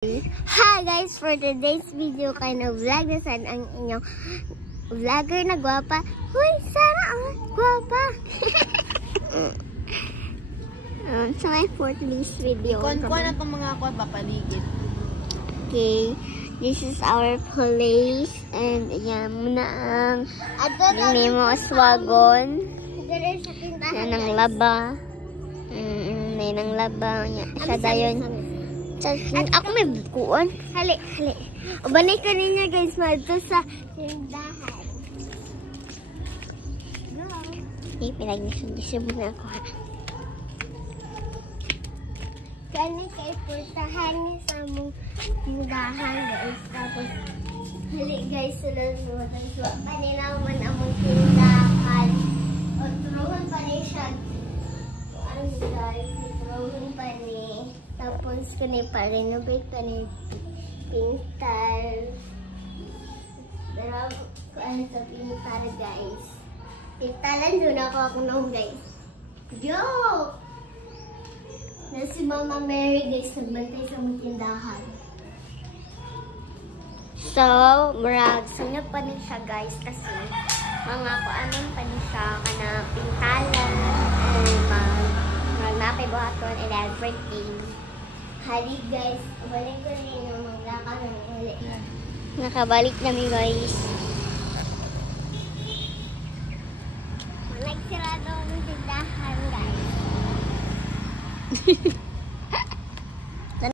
Hi guys, for today's video kind of vlog na saan ang inyong vlogger na gwapa. Huy, sana ang gwapa. So my for today's video. Kuan na itong mga kwaba paligid. Okay, this is our place and yan muna ang name mo Aswagon. Yan ang laba. Yan ang laba. Siya dayon. Ako may bukuan. Hali. O balik ka ninyo guys, malito sa tindahan. Go. Okay, pinag-disub na ako ha. Kani kay puntahan ni sa mong tindahan guys. Tapos, hali guys, sunod-sunod. So, panilaman ang mong tindahan. O, turuhan pa ni siya. Ano guys, turuhan pa ni. Tapos, kani pa-renovate pa ni pintal. Pero, ano sa pintal, guys. Pintalan doon ako nung, guys. Joke! Na si Mama Mary, guys, nagbantay sa mga tindahan. So, sunod pa ni siya, guys, kasi mga kuanon pa ni siya kana pintalan and napibuhaton and everything. Hali guys, balik ko rin yung mga kanang hali. Nakabalik namin guys. Nagsirado ang tindahan guys.